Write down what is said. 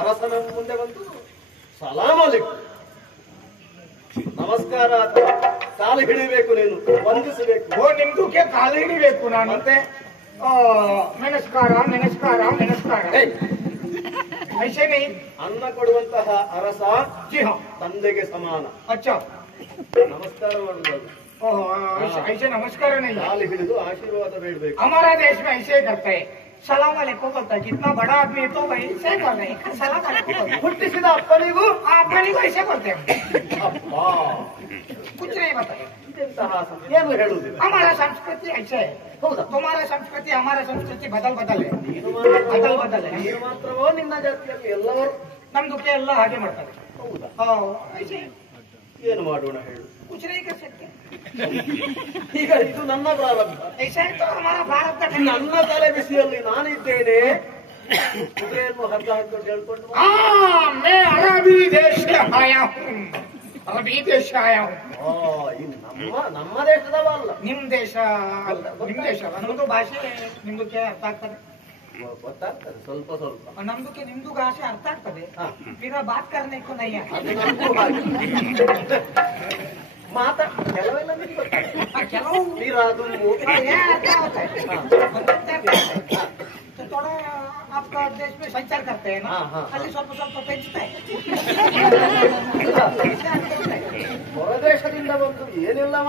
ಅರಸನ ಮುಂದೆ ಬಂದು ಸಲಾಮ್ ಅಲೈಕುಂ ನಮಸ್ಕಾರ ಕಾಲು ಹಿಡಿಬೇಕು, ನೀನು ವಂದಿಸಬೇಕು. ಓ ನಿಮ್ದಕ್ಕೆ ಕಾಲು ಹಿಡಿಬೇಕು ನಾನು ಮತ್ತೆ ನಮಸ್ಕಾರ ನಮಸ್ಕಾರ ನಮಸ್ಕಾರ ಐಸೆ ನೈ ಅನ್ನ ಕೊಡುವಂತಹ ಅರಸ जी हाँ ತಂದೆಗೆ ಸಮಾನ. अच्छा ನಮಸ್ಕಾರ ಮಾಡುವುದು ऐसे नमस्कार नहीं ಕಾಲು ಹಿಡಿದು ಆಶೀರ್ವಾದ ಬೇಡಬೇಕು. हमारा देश में ऐसे ही करते हैं सलाम वालेकुम बोलता है जितना बड़ा आदमी है तो भाई ऐसे कर रहे हैं सलाम वालेकुम ಹುಟ್ಟಿಸಿದ ಅಪ್ಪನಿಗೂ अपने को ऐसे बोलते हैं ಅಪ್ಪ कुछ नहीं बताए ಇದೆಂತಹ ಏನು ಹೇಳುವುದಿಲ್ಲ. हमारा संस्कृति ऐसे है ಹೌದಾ? तुम्हारा संस्कृति हमारा संस्कृति बदल बदल है ನೀನು बदल बदल है ನೀನು ಮಾತ್ರವೋ ನಿನ್ನ ಜಾತಿಯಲ್ಲಿ ಎಲ್ಲವರು? ನಮ್ದುಕ್ಕೆ ಎಲ್ಲ ಹಾಗೆ ಮಾಡ್ತಾರೆ ಹೌದಾ? ऐसे ಏನು ಮಾಡೋಣ ಹೇಳು. कुछ नहीं कर सकते ಈಗ ಇದು ನನ್ನ ಪ್ರಾರಂಭ. ऐसा है तो हमारा भारत का ನನ್ನ ತಲೆ ಬಿಸಿಯಲ್ಲಿ ನಾನಿದ್ದೇನೆ. ಕುದುರೆಯನ್ನು ಹಗ್ಗ ಹಾಕೊಂಡು ಹೇಳ್ಕೊಂಡು ಬಾ. मैं अरबी देश से आया हूँ अरबी देश से आया हूँ ಇದು ನಮ್ಮ ದೇಶದವ ಅಲ್ಲ. ನಿಮ್ ದೇಶ ಅಲ್ಲ ನಮ್ದು ಭಾಷೆ ನಿಮ್ದಕ್ಕೆ ಅರ್ಥ ಆಗ್ತದೆ ಗೊತ್ತಾಗ್ತದೆ ಸ್ವಲ್ಪ ಸ್ವಲ್ಪ. ನಮ್ದಕ್ಕೆ ನಿಮ್ದು ಭಾಷೆ ಅರ್ಥ ಆಗ್ತದೆ ಹಾ. फिर बात करने को नहीं है ಅದು ನಮಗೂ ಹಾಗೆ. ಕೆಲವೆಲ್ಲ ನಿಮ್ಗೆ ಗೊತ್ತಾಗ್ತದೆ. ಕೆಲವು ನೀರಾದುಂಬು. ये अर्थ होता है तो थोड़ा आपका देश में संचार करते हैं ना हाँ, हाँ, खाली ಸ್ವಲ್ಪ ಸ್ವಲ್ಪ ಪೆಂಚ್ತಾ है ಹೊರದೇಶದಿಂದ ಬಂದು ಏನೆಲ್ಲ